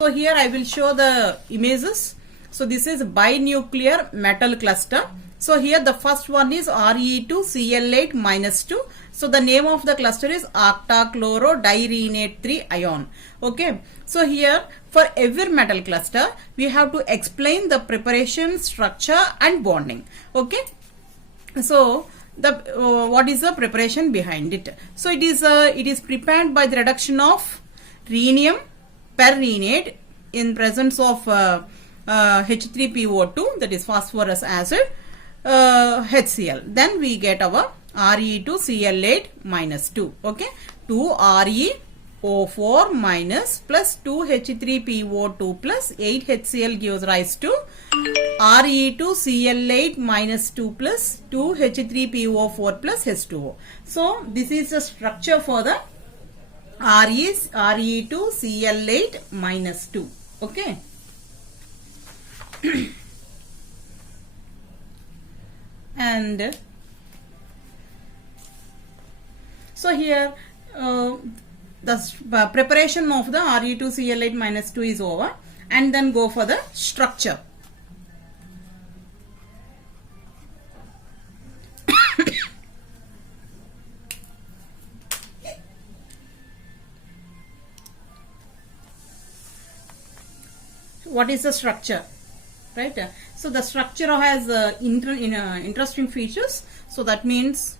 So here I will show the images. So this is binuclear metal cluster. So here the first one is Re2Cl8 minus 2. So the name of the cluster is octachlorodirenate 3 ion. Okay. So here for every metal cluster we have to explain the preparation, structure and bonding. Okay. So the what is the preparation behind it? So it is prepared by the reduction of rhenium perrhenate in presence of H3PO2, that is phosphorus acid, HCl. Then we get our Re2Cl8 minus 2. Okay, 2ReO4 minus plus 2H3PO2 plus 8HCl gives rise to Re2Cl8 minus 2 plus 2H3PO4 plus H2O. So this is the structure for the Re2Cl8 minus 2. Okay. And so here the preparation of the Re2Cl8 minus 2 is over, and then go for the structure. What is the structure, right? So the structure has interesting features. So that means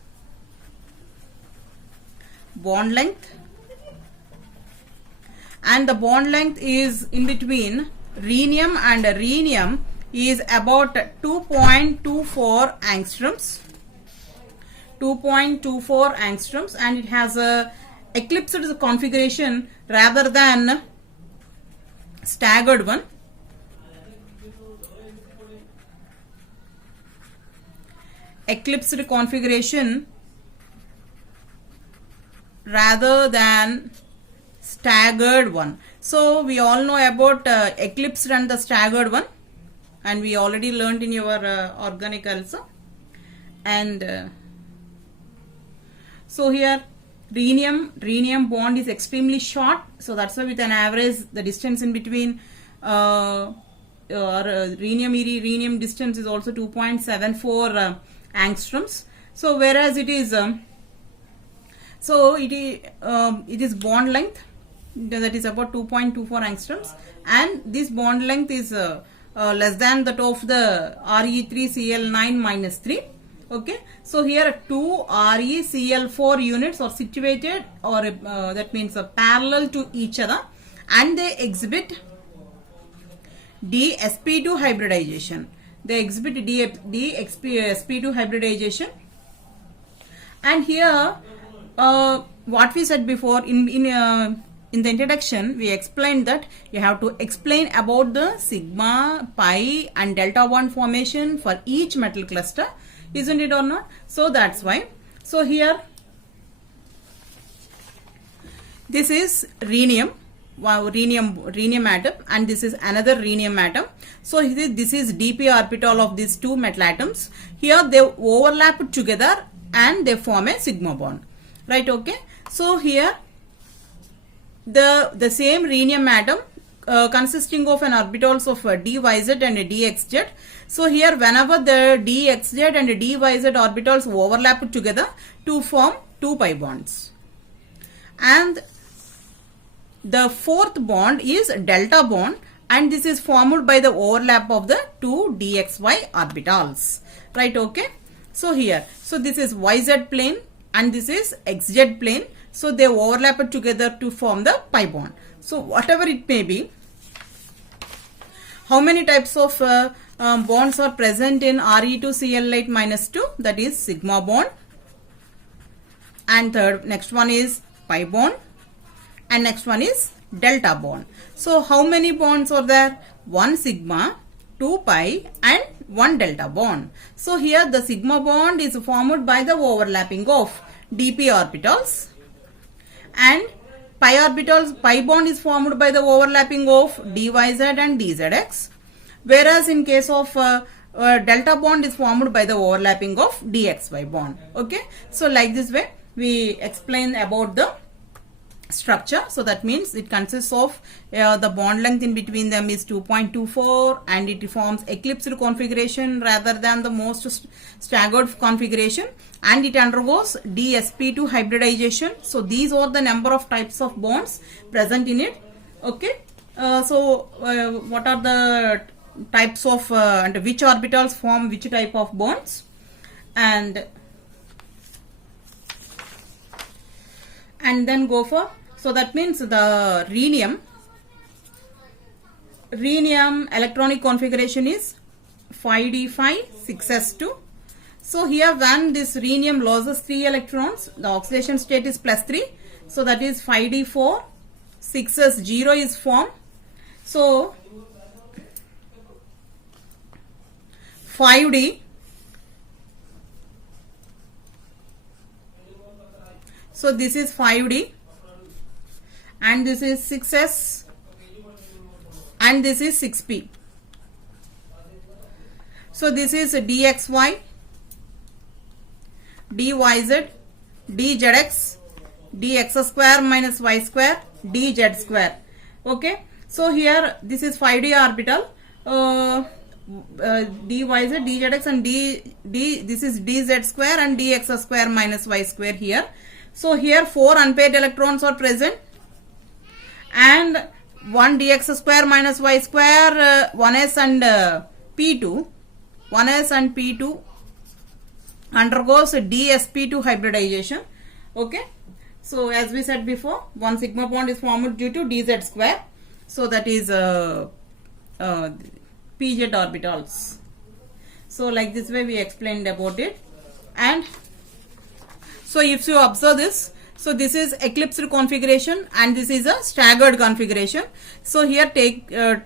bond length, and the bond length is in between rhenium and rhenium is about 2.24 angstroms. 2.24 angstroms, and it has a eclipsed configuration rather than staggered one. Eclipsed configuration rather than staggered one. So we all know about eclipsed and the staggered one, and we already learned in your organic also. And so here rhenium bond is extremely short, so that's why with an average the distance in between rhenium distance is also 2.74 angstroms. So whereas it is it is bond length that is about 2.24 angstroms, and this bond length is less than that of the Re3Cl9 minus 3. Okay, so here 2 ReCl4 units are situated, or that means parallel to each other, and they exhibit dsp2 hybridization. They exhibit dsp2 hybridization. And here what we said before in the introduction, we explained that you have to explain about the sigma, pi and delta bond formation for each metal cluster, isn't it or not? So that's why. So here this is rhenium atom, and this is another rhenium atom. So this is dp orbital of these two metal atoms. Here they overlap together and they form a sigma bond, right? Okay, so here the same rhenium atom consisting of an orbitals of dyz and dxz. So here whenever the dxz and dyz orbitals overlap together to form 2 pi bonds, and the fourth bond is delta bond, and this is formed by the overlap of the 2 dxy orbitals, right? Okay, so here, so this is yz plane and this is xz plane, so they overlap together to form the pi bond. So whatever it may be, how many types of bonds are present in Re2Cl8 minus 2? That is sigma bond, and next one is pi bond, and next one is delta bond. So how many bonds are there? 1 sigma, 2 pi and 1 delta bond. So here the sigma bond is formed by the overlapping of dp orbitals, and pi bond is formed by the overlapping of dyz and dzx, whereas in case of delta bond is formed by the overlapping of dxy bond. Okay, so like this way we explain about the structure. So that means it consists of the bond length in between them is 2.24 and it forms eclipsed configuration rather than the most staggered configuration, and it undergoes dsp2 hybridization. So these are the number of types of bonds present in it. Okay, what are the types of and which orbitals form which type of bonds, and then go for, so that means the rhenium electronic configuration is 5d5 6s2. So here when this rhenium loses 3 electrons, the oxidation state is +3, so that is 5d4 6s0 is formed. So 5d, so this is 5d and this is 6s and this is 6p. So this is dxy, dyz, dzx, dx square minus y square, dz square. Okay, so here this is 5d orbital, dyz, dzx and this is dz square and dx square minus y square here. So here 4 unpaired electrons are present and 1 dx square minus y square, 1s and p2, 1s and p2 undergoes dsp2 hybridization. Okay, so as we said before, one sigma bond is formed due to dz square, so that is pz orbitals. So like this way we explained about it. And so if you observe this, so this is eclipsed configuration and this is a staggered configuration. So here take a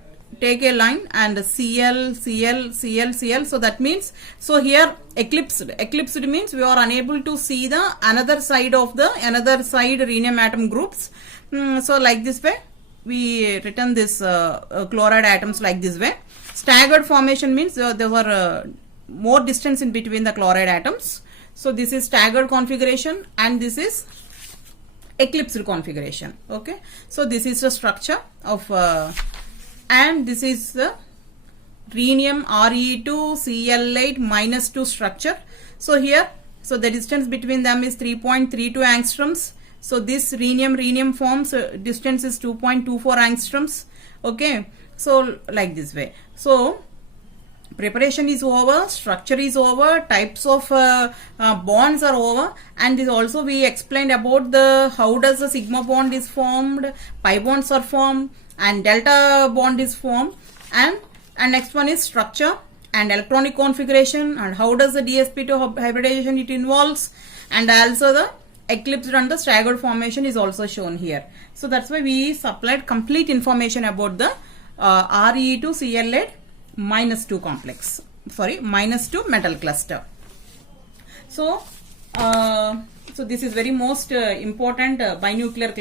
line and Cl, Cl, Cl, Cl. So that means, so here eclipsed means we are unable to see the another side rhenium atom groups. So like this way we written this chloride atoms like this way. Staggered formation means there were more distance in between the chloride atoms. So this is staggered configuration and this is eclipsed configuration. Okay, so this is the structure of and this is the rhenium Re2Cl8 -2 structure. So here, so the distance between them is 3.32 angstroms. So this rhenium forms distance is 2.24 angstroms. Okay, so like this way. So preparation is over, structure is over, types of bonds are over, and this also we explained about the how does the sigma bond is formed, pi bonds are formed, and delta bond is formed, and next one is structure and electronic configuration and how does the dsp2 hybridization it involves, and also the eclipsed and the staggered formation is also shown here. So that's why we supplied complete information about the Re2Cl8 -2 complex, sorry, -2 metal cluster. So so this is very most important binuclear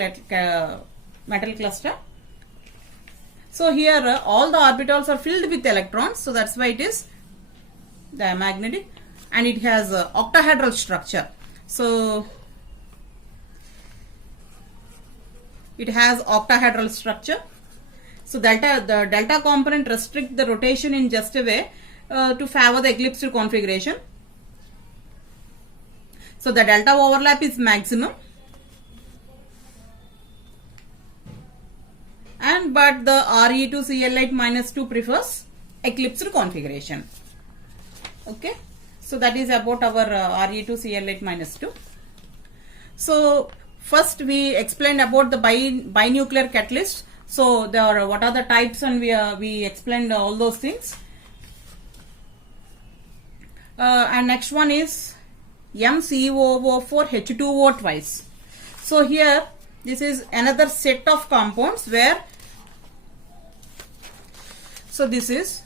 metal cluster. So here all the orbitals are filled with electrons, so that's why it is diamagnetic, and it has octahedral structure. So it has octahedral structure. So the delta component restrict the rotation in just a way to favor the eclipsed configuration. So the delta overlap is maximum, and but the Re2Cl8 -2 prefers eclipsed configuration. Okay, so that is about our Re2Cl8 -2. So first we explained about the binuclear catalyst. So there are what are the types, and we explained all those things. And next one is MCOO4H2O twice. So here this is another set of compounds where, so this is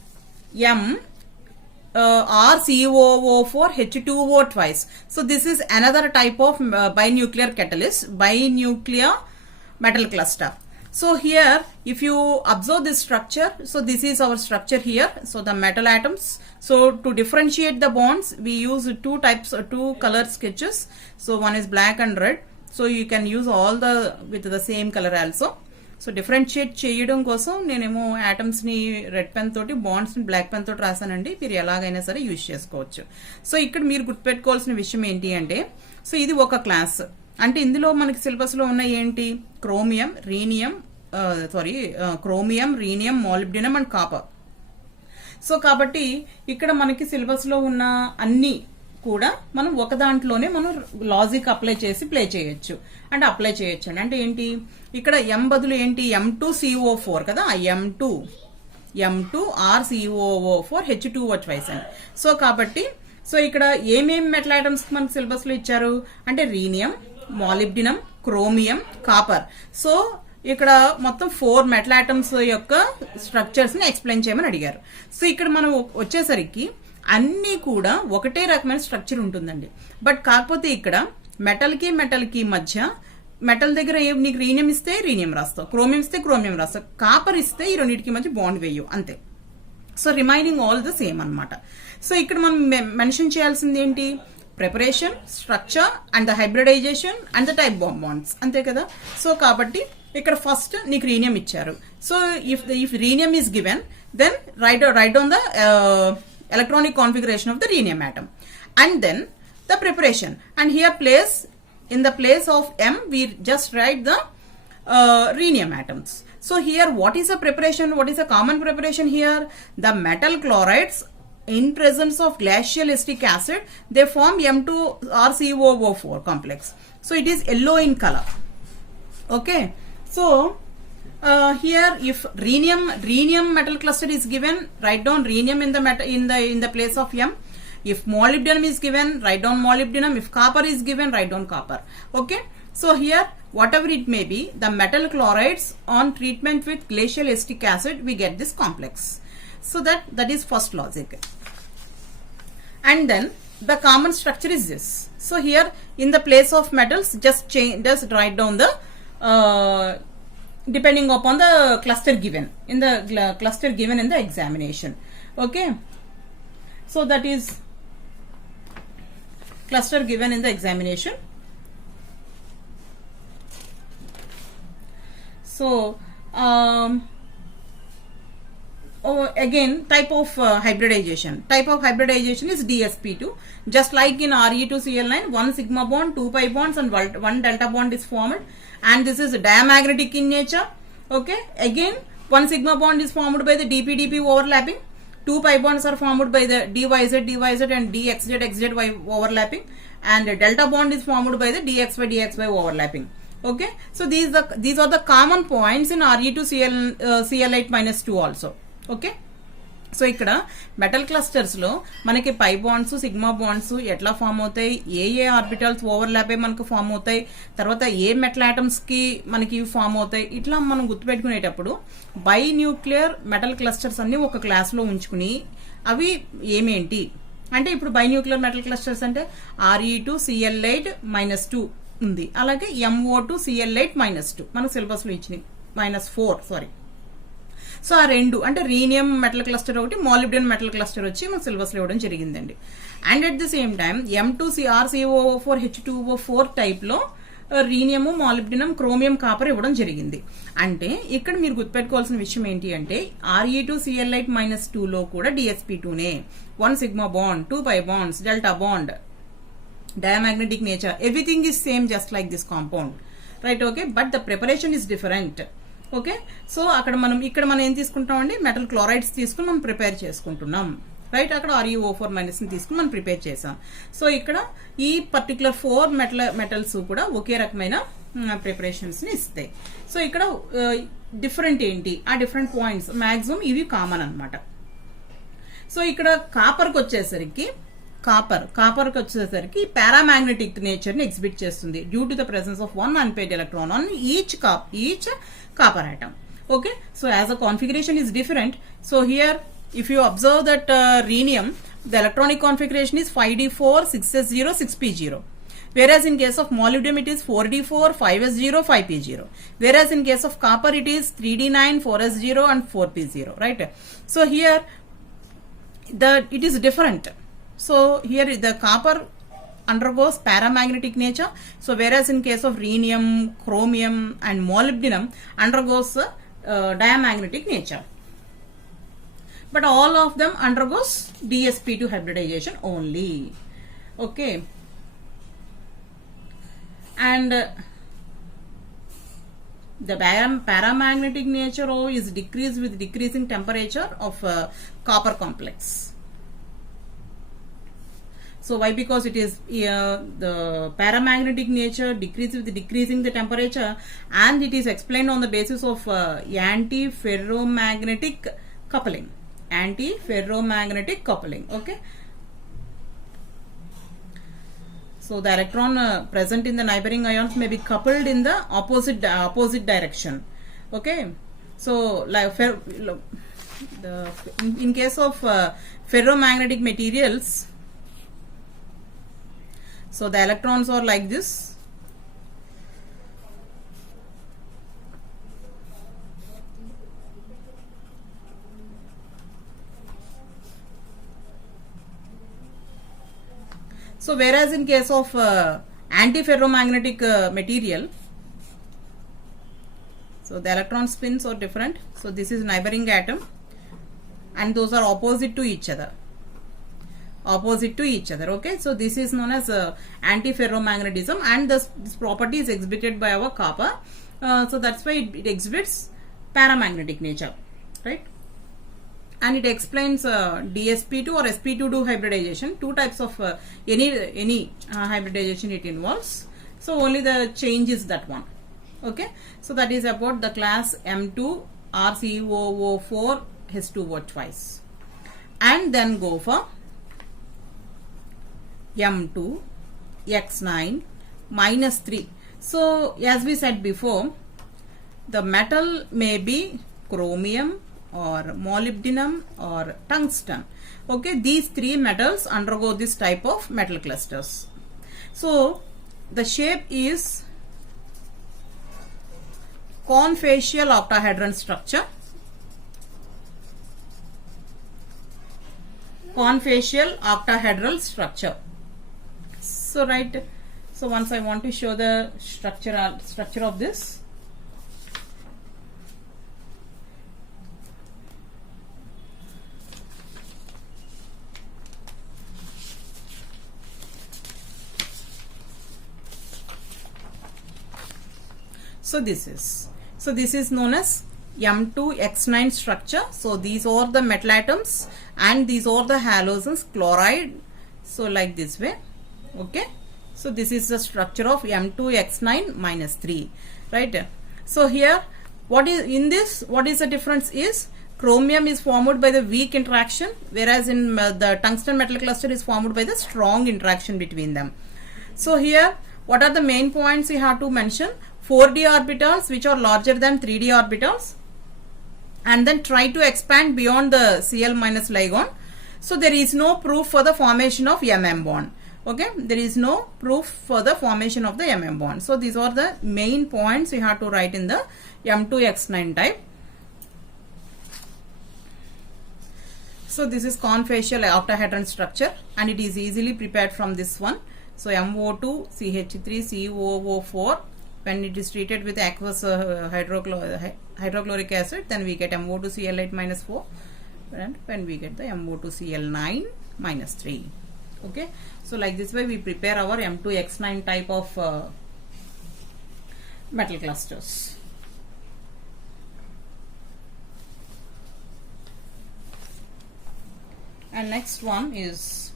RCOO4H2O twice. So this is another type of binuclear catalyst, binuclear metal cluster. So here if you observe this structure, so this is our structure here. So the metal atoms. So to differentiate the bonds we use two color sketches. So one is black and red. So you can use all with the same colour also. So differentiate చేయడం కోసం నేనేమో atoms ని red pen తోటి, bonds ని black pen తోటి రాసానండి. మీరు ఎలాగైనా సరే యూజ్ చేసుకోవచ్చు. సో ఇక్కడ మీరు గుర్తుపెట్టుకోవాల్సిన విషయం ఏంటి అంటే, సో ఇది ఒక క్లాస్. అంటే ఇందులో మనకి సిలబస్ లో ఉన్న ఏంటి, chromium, rhenium, molybdenum and copper. So కాబట్టి ఇక్కడ మనకి సిలబస్ లో ఉన్న అన్ని కూడా మనం ఒక దాంట్లోనే మనం లాజిక్ అప్లై చేసి ప్లే చేయొచ్చు, అంటే అప్లై చేయొచ్చు అండి. అంటే ఏంటి, ఇక్కడ ఎం బదులు ఏంటి, M2CO4 కదా, M2RCOO4 H2O twice అండి. సో కాబట్టి సో ఇక్కడ ఏమేమి మెటల్ ఐటమ్స్ మనకి సిలబస్ లో ఇచ్చారు అంటే రీనియం, మాలిబ్డినం, క్రోమియం, కాపర్. సో ఇక్కడ మొత్తం 4 మెటల్ ఐటమ్స్ యొక్క స్ట్రక్చర్స్ ని ఎక్స్ప్లెయిన్ చేయమని అడిగారు. సో ఇక్కడ మనం వచ్చేసరికి అన్ని కూడా ఒకటే రకమైన స్ట్రక్చర్ ఉంటుందండి. బట్ కాకపోతే ఇక్కడ మెటల్ కి మధ్య, మెటల్ దగ్గర నీకు రీనియం ఇస్తే రీనియం రాస్తావు, క్రోమియం ఇస్తే క్రోమియం రాస్తావు, కాపర్ ఇస్తే ఈ రెండింటికి మధ్య బాండ్ వేయవు, అంతే. So remaining all the same అన్నమాట. సో ఇక్కడ మనం మెన్షన్ చేయాల్సింది ఏంటి, preparation, structure and the hybridization and the type bonds, అంతే కదా. సో కాబట్టి ఇక్కడ ఫస్ట్ నీకు రీనియం ఇచ్చారు. So if rhenium is given, then write on the electronic configuration of the rhenium atom, and then the preparation, and here in the place of M we just write the rhenium atoms. So here what is a preparation, what is a common preparation here, the metal chlorides in presence of glacial acetic acid, they form M2RCOO4 complex. So it is yellow in color. Okay, so here if rhenium metal cluster is given, write down rhenium in the place of M. If molybdenum is given, write down molybdenum. If copper is given, write down copper. Okay, so here whatever it may be, the metal chlorides on treatment with glacial acetic acid, we get this complex. So that is first logic. And then the common structure is this. So here in the place of metals, just write down the depending upon the cluster given in the examination. Okay, so that is cluster given in the examination. So again type of hybridization is DsP2. Just like in Re2Cl9, 1 sigma bond, 2 pi bonds and 1 delta bond is formed, and this is diamagnetic in nature. Okay, again 1 sigma bond is formed by the dp-dp overlapping, 2 pi bonds are formed by the dyz and dxz overlapping, and delta bond is formed by the dxy overlapping. Okay, so these are the common points in Re2Cl8-2 also. Okay, so ఇక్కడ metal clusters లో మనకి పై bonds, sigma bonds ఎట్లా form అవుతాయి, ఏ orbitals overlap అయి మనకు form అవుతాయి, తర్వాత ఏ metal atoms కి మనకి ఫామ్ అవుతాయి, ఇట్లా మనం గుర్తుపెట్టుకునేటప్పుడు బై న్యూక్లియర్ మెటల్ క్లస్టర్స్ అన్ని ఒక క్లాస్ లో ఉంచుకుని అవి ఏమేంటి అంటే, ఇప్పుడు బై న్యూక్లియర్ మెటల్ క్లస్టర్స్ అంటే Re2Cl8-2 ఉంది, అలాగే MO2Cl8-2 మనకు సిలబస్ లో ఇచ్చినాయి, -4 సో ఆ రెండు అంటే రీనియం మెటల్ క్లస్టర్ ఒకటి, మాలిబ్డినం మెటల్ క్లస్టర్ వచ్చి మన సిలబస్ లో ఇవ్వడం జరిగిందండి. And at the same time M2RCOO4 H2O4 type లో రీనియం, మాలిబ్డినం, క్రోమియం, కాపర్ ఇవ్వడం జరిగింది. అంటే ఇక్కడ మీరు గుర్తుపెట్టుకోవాల్సిన విషయం ఏంటి అంటే Re2Cl8-2 లో కూడా DsP2నే, 1 sigma bond, 2 pi bonds, delta bond, diamagnetic nature, everything is same just like this compound, right? Okay, but the preparation is different. Okay, so ఇక్కడ మనం ఏం తీసుకుంటాం అండి, మెటల్ క్లోరైడ్స్ తీసుకుని మనం ప్రిపేర్ చేసుకుంటున్నాం, రైట్. అక్కడ ReO4- ని తీసుకుని మనం ప్రిపేర్ చేసాం. సో ఇక్కడ ఈ పర్టికులర్ 4 మెటల్స్ కూడా ఒకే రకమైన ప్రిపరేషన్స్ ని ఇస్తాయి. సో ఇక్కడ డిఫరెంట్ ఏంటి, ఆ డిఫరెంట్ పాయింట్స్ మాక్సిమం ఇవి కామన్ అన్నమాట. సో ఇక్కడ కాపర్కి వచ్చేసరికి పారామాగ్నెటిక్ నేచర్ ని ఎగ్జిబిట్ చేస్తుంది due to the presence of 1 unpaired electron on each copper atom. Okay, so as a configuration is different. So here if you observe that rhenium, the electronic configuration is 5d4 6s0 6p0, whereas in case of molybdenum it is 4d4 5s0 5p0, whereas in case of copper it is 3d9 4s0 and 4p0, right. So here it is different. So here the copper undergoes paramagnetic nature. So whereas in case of rhenium, chromium and molybdenum undergoes diamagnetic nature. But all of them undergoes dsp2 hybridization only. Okay. And the paramagnetic nature is decreased with decreasing temperature of copper complex. So why? Because it is the paramagnetic nature decreases with decreasing the temperature, and it is explained on the basis of anti-ferromagnetic coupling. Anti-ferromagnetic coupling. Okay. So the electron present in the neighboring ions may be coupled in the opposite direction. Okay. So like in case of ferromagnetic materials, so the electrons are like this. So whereas in case of anti-ferromagnetic material, so the electron spins are different. So this is neighboring atom, and those are opposite to each other. Okay. So this is known as anti-ferromagnetism, and this property is exhibited by our copper. So that's why it exhibits paramagnetic nature, right? And it explains dsp2 or sp2 hybridization. Two types of any hybridization it involves. So only the change is that one. Okay. So that is about the class M2 RCOO4 H2O twice. And then go for M2 X9 minus 3. So as we said before, the metal may be chromium or molybdenum or tungsten. Okay, these three metals undergo this type of metal clusters. So the shape is confacial octahedron structure. Confacial octahedral structure. So right. So once I want to show the structure of this. So this is known as M2X9 structure. So these are the metal atoms and these are the halogens, chloride. So like this way. Okay. So this is the structure of M2X9 minus 3. Right. So here what is the difference is chromium is formed by the weak interaction, whereas in the tungsten metal cluster is formed by the strong interaction between them. So here what are the main points we have to mention? 4d orbitals which are larger than 3d orbitals, and then try to expand beyond the Cl minus ligon. So there is no proof for the formation of MM bond. Okay, there is no proof for the formation of the MM bond. So these are the main points we have to write in the M2X9 type. So this is confacial octahedron structure, and it is easily prepared from this one. So MO2 CH3 COO4. When it is treated with aqueous hydrochloric acid, then we get MO2Cl8 minus 4, and when we get the MO2Cl9 minus 3. Okay. So like this way we prepare our M2X9 type of metal clusters. And next one is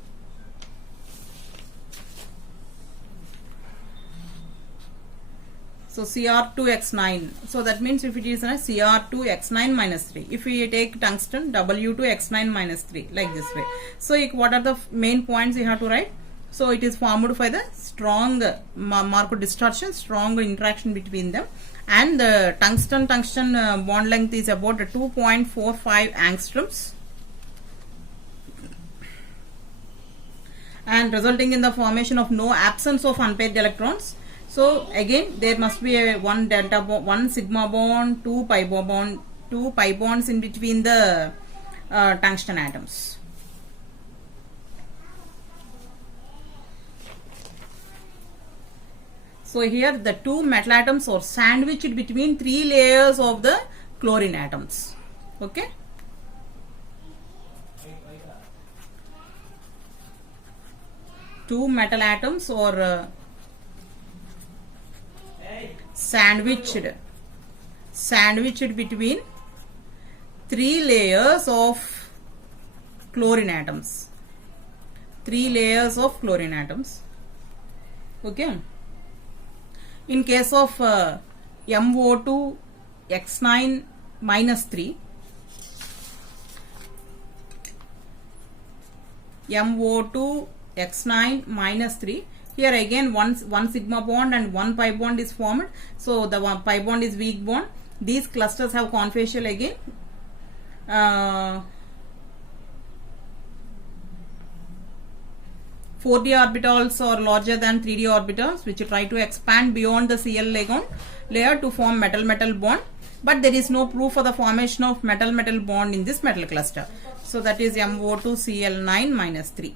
so Cr2X9. So that means if it is a Cr2X9 minus 3. If we take tungsten, W2X9 minus 3, like this way. So what are the main points you have to write? So it is formed by the strong Markov distortion, strong interaction between them, and the tungsten bond length is about 2.45 angstroms, and resulting in the formation of no absence of unpaired electrons. So again there must be a one delta bond, one sigma bond, two pi bonds in between the tungsten atoms. So here the two metal atoms are sandwiched between three layers of the chlorine atoms. Okay. Two metal atoms are sandwiched between three layers of chlorine atoms. Three layers of chlorine atoms. Okay. In case of MO2 X9 minus 3, MO2 X9 minus 3, here again one sigma bond and one pi bond is formed. So the one pi bond is weak bond. These clusters have confacial again. 4d orbitals are larger than 3d orbitals, which try to expand beyond the Cl layer to form metal-metal bond. But there is no proof for the formation of metal-metal bond in this metal cluster. So that is MO2 Cl9 minus 3.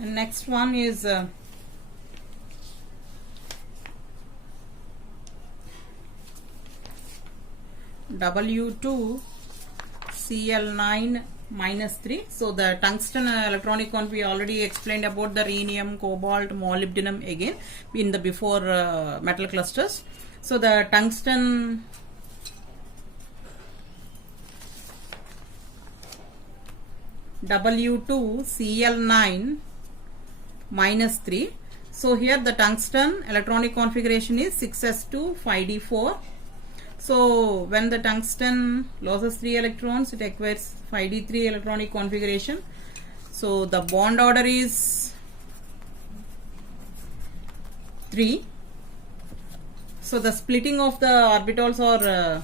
And next one is W2 Cl9 minus 3. So the tungsten electronic config we already explained about the rhenium, cobalt, molybdenum again in the before metal clusters. So the tungsten W2 Cl9 minus 3. So here the tungsten electronic configuration is 6s2 5d4. So when the tungsten loses 3 electrons, it acquires 5d3 electronic configuration. So the bond order is 3. So the splitting of the orbitals are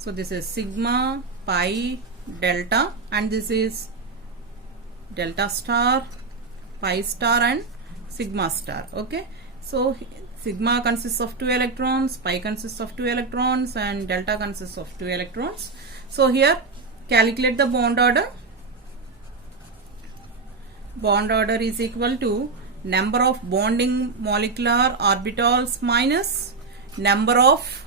so this is sigma, pi, delta, and this is delta star, pi star, and sigma star. Okay, so sigma consists of 2 electrons, pi consists of 2 electrons, and delta consists of 2 electrons. So here calculate the bond order. Bond order is equal to number of bonding molecular orbitals minus number of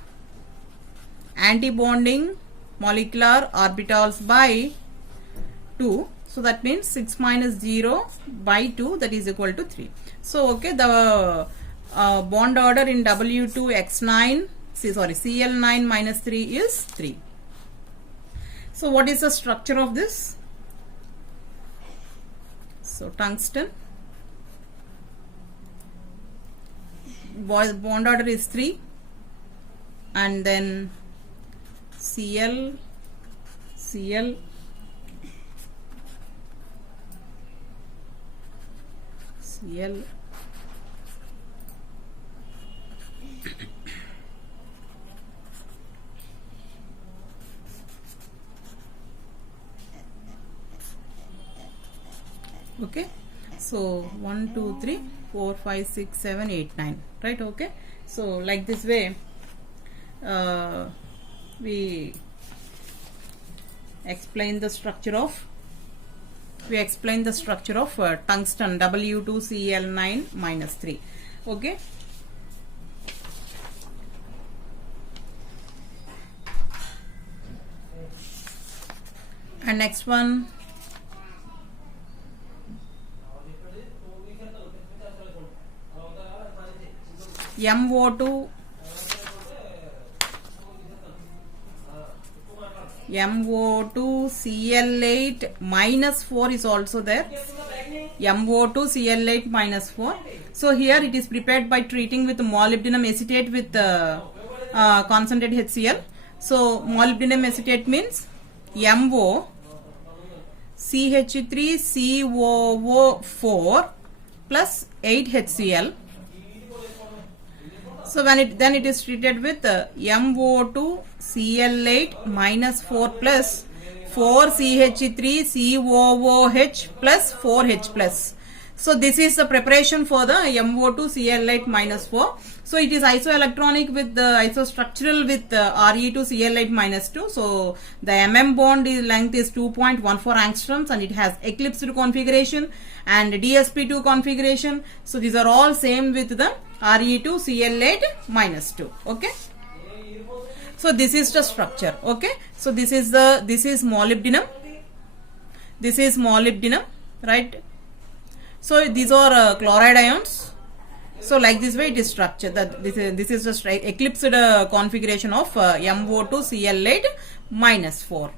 anti-bonding molecular orbitals by 2. So that means 6 minus 0 by 2, that is equal to 3. So okay, the bond order in W2 X9 Cl9 minus 3 is 3. So what is the structure of this? So tungsten bond order is 3, and then Cl, Cl, Cl, okay. So 1 2 3 4 5 6 7 8 9, right? Okay, so like this way we explain the structure of tungsten W2 Cl9 minus 3. Okay, and next one MO2 Cl8 minus 4 is also there. MO2 Cl8 minus 4. So here it is prepared by treating with molybdenum acetate with concentrated HCl. So molybdenum acetate means MO CH3COO4 plus 8HCl. So when it is treated with MO2Cl8 minus 4 plus 4CH3COOH plus 4H plus. So this is the preparation for the MO2Cl8 minus 4. So it is isoelectronic with the isostructural with Re2Cl8 minus 2. So the MM bond length is 2.14 angstroms and it has eclipsed configuration and DsP2 configuration. So these are all same with the Re2Cl8 minus 2. Okay. So this is the structure. Okay. So this is molybdenum. This is molybdenum, right? So these are chloride ions. So like this way it is structured. That this is just eclipsed configuration of MO2Cl8 minus 4.